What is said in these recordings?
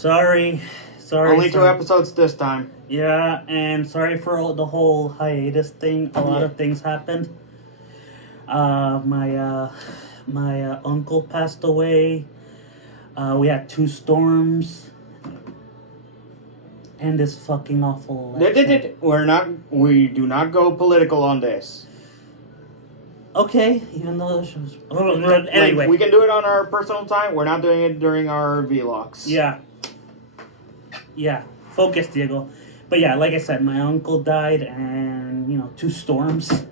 Sorry. Only 2 episodes this time. Yeah, and sorry for the whole hiatus thing. A lot of things happened. My uncle passed away. We had 2 storms. And this fucking awful election. We do not go political on this. Okay, even though the show's... Anyway. Like, we can do it on our personal time. We're not doing it during our vlogs. Yeah. Focus, Diego. But yeah, like I said, my uncle died and, 2 storms.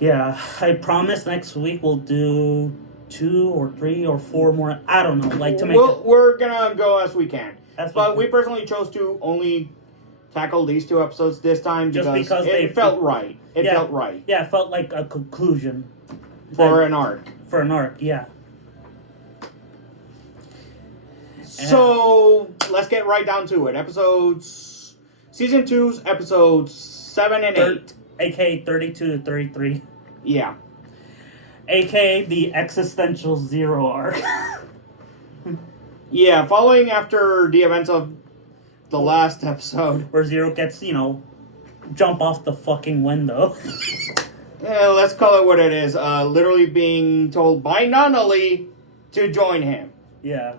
Yeah, I promise next week we'll do 2 or 3 or 4 more. I don't know, like to make we're gonna go as we can. But we personally chose to only tackle these 2 episodes this time because it felt right. It felt right. Yeah, it felt like a conclusion. For an arc. For an arc, yeah. So, let's get right down to it. Season 2's episodes 7 and 8. A.K.A. 32 to 33. Yeah. A.K.A. the Existential Zero arc. Yeah, following after the events of the last episode. Where Zero gets, jump off the fucking window. Yeah, let's call it what it is. Literally being told by Nunnally to join him. Yeah.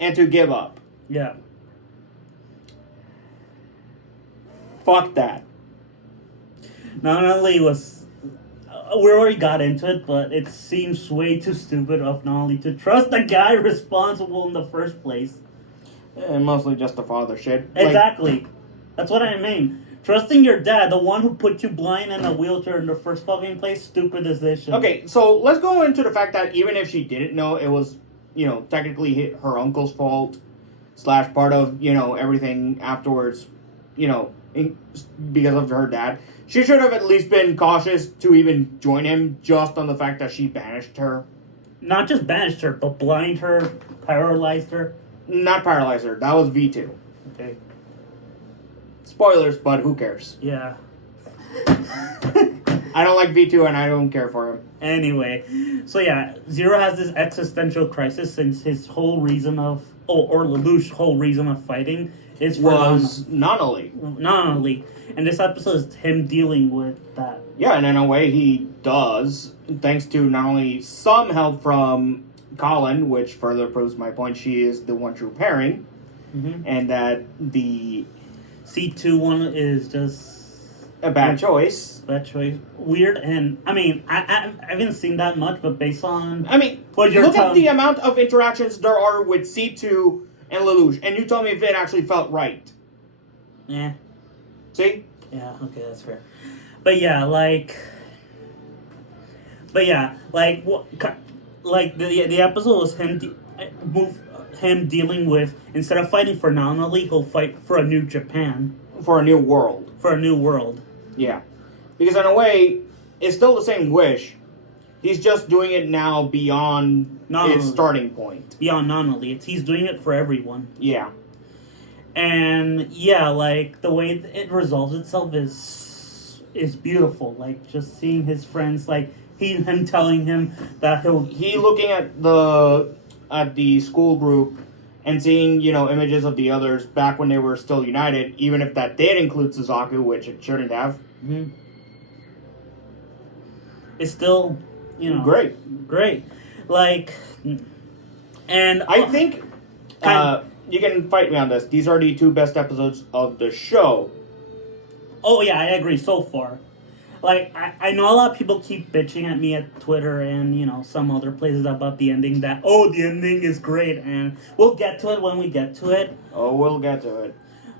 And to give up. Yeah. Fuck that. Nunnally was... we already got into it, but it seems way too stupid of Nunnally to trust the guy responsible in the first place. And mostly just the father shit. Exactly. That's what I mean. Trusting your dad, the one who put you blind in a wheelchair in the first fucking place, stupid decision. Okay, so let's go into the fact that even if she didn't know, it was, technically her uncle's fault, / part of, everything afterwards, because of her dad. She should have at least been cautious to even join him just on the fact that she banished her. Not just banished her, but blind her, paralyzed her. Not paralyzed her. That was V2. Okay. Spoilers, but who cares? Yeah. I don't like V2 and I don't care for him. Anyway, so yeah, Zero has this existential crisis since his whole reason of, or Lelouch's whole reason of fighting is for Nunnally. And this episode is him dealing with that. Yeah, and in a way he does, thanks to not only some help from Colin, which further proves my point, she is the one true pairing, and that the C2 one is just a bad choice. Weird, and I haven't seen that much, but based on look at the amount of interactions there are with C2 and Lelouch, and you tell me if it actually felt right. Yeah. See? Yeah, okay, that's fair. But yeah, the episode was him dealing with, instead of fighting for Nunnally, he'll fight for a new Japan. For a new world. Yeah. Because in a way, it's still the same wish. He's just doing it now beyond its starting point. Beyond Nunnally. He's doing it for everyone. Yeah. And yeah, the way it resolves itself is beautiful. Just seeing his friends, him telling him that he looking at the school group and seeing, images of the others back when they were still united, even if that did include Suzaku, which it shouldn't have. Mm-hmm. It's still, great. And I think you can fight me on this. These are the 2 best episodes of the show. Oh yeah, I agree so far. I know a lot of people keep bitching at me at Twitter and, some other places about the ending the ending is great, and we'll get to it when we get to it. Oh, we'll get to it.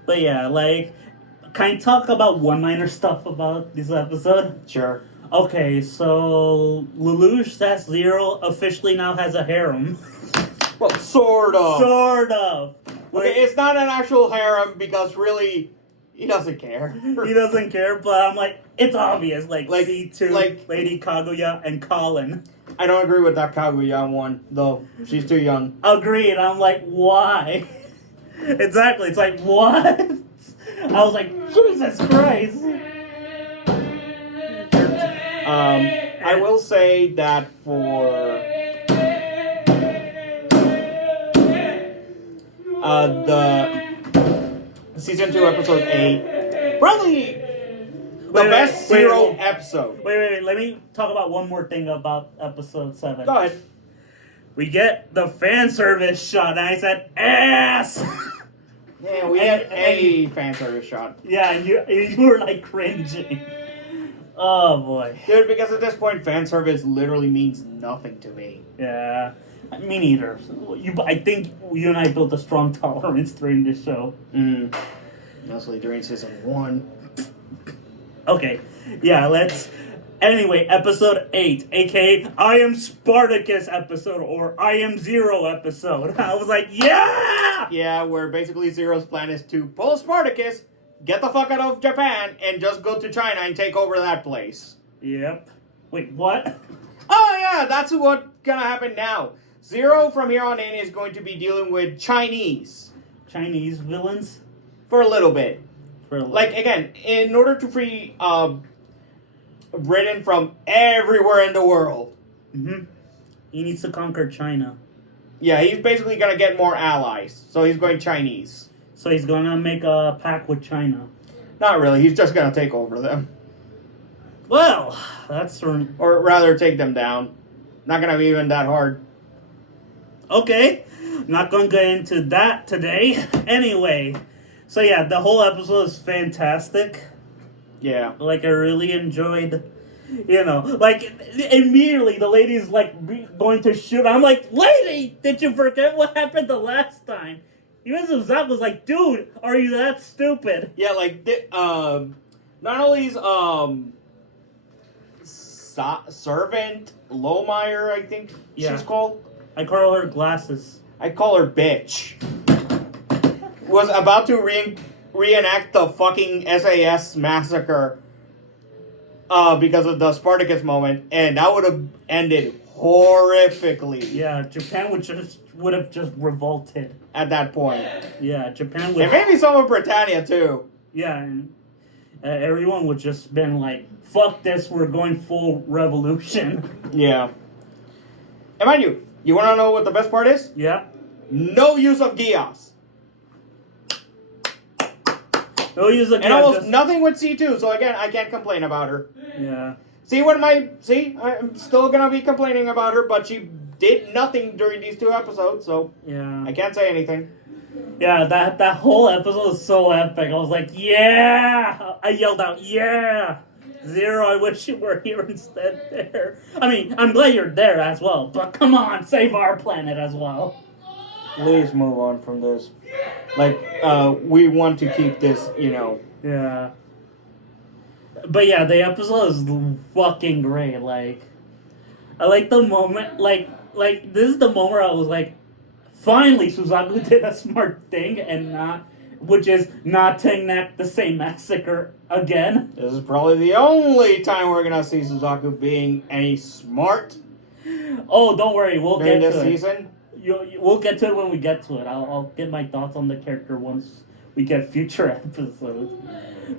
But yeah, can I talk about one-liner stuff about this episode? Sure. Okay, so Lelouch says Zero officially now has a harem. Well, sort of. Okay, it's not an actual harem because really... He doesn't care. But I'm it's obvious. C2, Lady Kaguya, and Colin. I don't agree with that Kaguya one, though. She's too young. Agreed. I'm why? Exactly. It's what? I was Jesus Christ. I will say that for the season 2, episode 8, probably the best Zero episode. Wait. Let me talk about one more thing about episode 7. Go ahead. We get the fan service shot, and I said, ass! Yeah, we had a fan service shot. Yeah, and you were like cringing. Oh boy. Dude, because at this point, fan service literally means nothing to me. Yeah, me neither. I think you and I built a strong tolerance during this show. Mostly during season 1. Okay, yeah, let's... Anyway, episode 8, aka I Am Spartacus episode, or I Am Zero episode. I was like, yeah! Yeah, where basically Zero's plan is to pull Spartacus, get the fuck out of Japan, and just go to China and take over that place. Yep. Wait, what? Oh yeah, that's what's gonna happen now. Zero from here on in is going to be dealing with Chinese. Chinese villains? For a little bit. Like, again, in order to free Britain from everywhere in the world. Mm-hmm. He needs to conquer China. Yeah, he's basically going to get more allies. So he's going Chinese. So he's going to make a pact with China. Not really. He's just going to take over them. Well, that's... Or rather, take them down. Not going to be even that hard. Okay. Not going to get into that today. Anyway. So yeah, the whole episode is fantastic. Yeah. Like, I really enjoyed, like, immediately the lady's, like, going to shoot. I'm like, lady, did you forget what happened the last time? Even Suzaku was like, dude, are you that stupid? Yeah, like, not only is, Servant Lohmeyer, I think she's called. I call her glasses. I call her bitch. Was about to reenact the fucking SAS massacre because of the Spartacus moment, and that would have ended horrifically. Yeah, Japan would have just revolted at that point. Yeah, Japan would. And maybe some of Britannia too. Yeah, and everyone would just been like, "Fuck this, we're going full revolution." Yeah. And mind you, you want to know what the best part is? Yeah. No use of Gios. No use of Gios. And almost nothing with C2, so again, I can't complain about her. Yeah. I'm still gonna be complaining about her, but she did nothing during these 2 episodes, so yeah, I can't say anything. Yeah, that whole episode was so epic. I was like, yeah! I yelled out, yeah! Zero, I wish you were here instead there. I mean, I'm glad you're there as well, but come on, save our planet as well. Please move on from this. We want to keep this, Yeah. But yeah, the episode is fucking great. Like, I like the moment, like this is the moment I was like, finally Suzaku did a smart thing which is not to enact the same massacre again. This is probably the only time we're gonna see Suzaku being any smart. Oh, don't worry, we'll get to this season. We'll get to it when we get to it. I'll get my thoughts on the character once we get future episodes.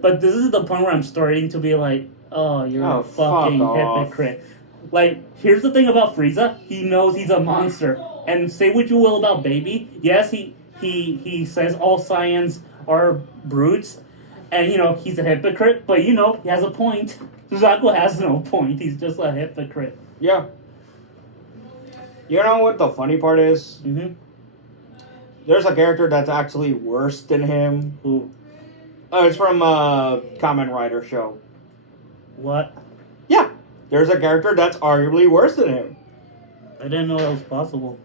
But this is the point where I'm starting to be like, oh, you're a fucking hypocrite. Like, here's the thing about Frieza. He knows he's a monster. And say what you will about Baby. Yes, he says all Saiyans are brutes. And, he's a hypocrite. But, he has a point. Suzaku has no point. He's just a hypocrite. Yeah. You know what the funny part is? Mm-hmm. There's a character that's actually worse than him. Who? Oh, it's from a Kamen Rider show. What? Yeah. There's a character that's arguably worse than him. I didn't know that was possible.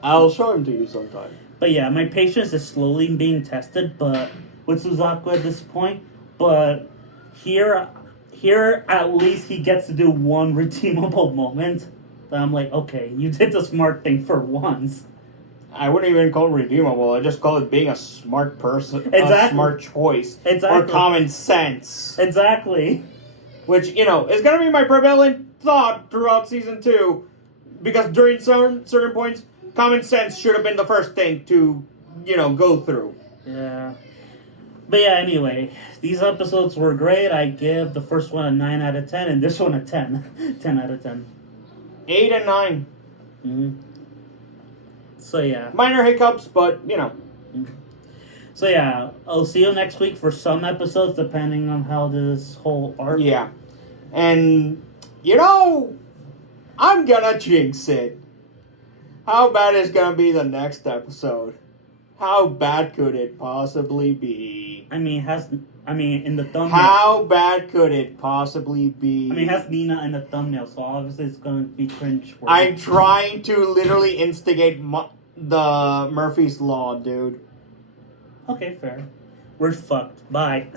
I'll show him to you sometime. But yeah, my patience is slowly being tested, but with Suzaku at this point. But here at least he gets to do one redeemable moment. That I'm like, okay, you did the smart thing for once. I wouldn't even call it redeemable. I just call it being a smart person. Exactly. A smart choice. Exactly. Or common sense. Exactly. Which, is going to be my prevalent thought throughout Season 2. Because during certain points, common sense should have been the first thing to, go through. Yeah. But yeah, anyway, these episodes were great. I give the first one a 9 out of 10, and this one a 10. 10 out of 10. 8 and 9. Mm-hmm. So yeah. Minor hiccups, but you know. So yeah, I'll see you next week for some episodes, depending on how this whole arc. Yeah, and you know, I'm gonna jinx it. How bad is gonna be the next episode? How bad could it possibly be? I mean, in the thumbnail. How bad could it possibly be? I mean, it has Nina in the thumbnail, so obviously it's gonna be cringe. I'm trying to literally instigate the Murphy's Law, dude. Okay, fair. We're fucked. Bye.